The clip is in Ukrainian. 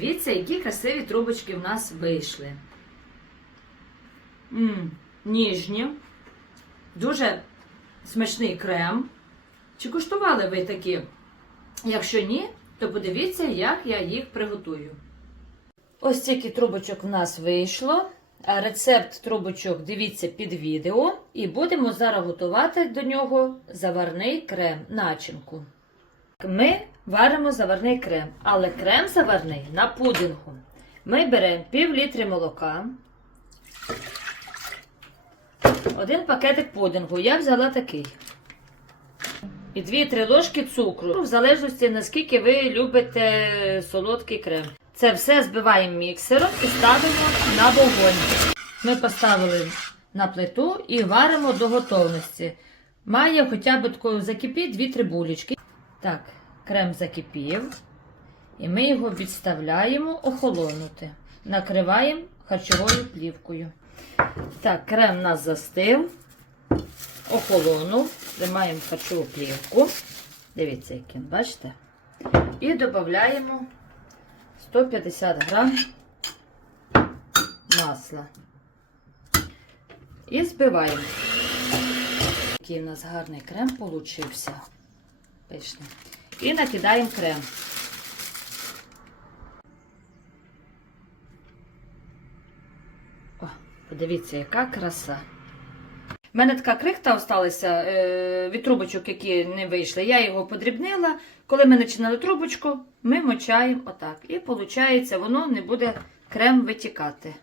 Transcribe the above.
Дивіться, які красиві трубочки в нас вийшли. м ніжні, дуже смачний крем. Чи куштували ви такі? Якщо ні, то подивіться, як я їх приготую. Ось стільки трубочок в нас вийшло. Рецепт трубочок дивіться під відео. І будемо зараз готувати до нього заварний крем, начинку. Ми варимо заварний крем, але крем заварний на пудингу. Ми беремо пів літри молока, один пакетик пудингу. Я взяла такий. І 2-3 ложки цукру, в залежності наскільки ви любите солодкий крем. Це все збиваємо міксером і ставимо на вогонь. Ми поставили на плиту і варимо до готовності. Має хоча б закипіти 2-3 булечки. Так, крем закипів. І ми його відставляємо охолонути. Накриваємо харчовою плівкою. Так, крем у нас застив, охолонув. Тримаємо харчову плівку. Дивіться, який він, бачите? І додаємо 150 грам масла. І збиваємо. Який у нас гарний крем получився. Пишний. І накидаємо крем. О, подивіться, яка краса. У мене така крихта осталася е, від трубочок, які не вийшли. Я його подрібнила. Коли ми починали трубочку, ми мочаємо отак. І виходить, воно не буде крем витікати.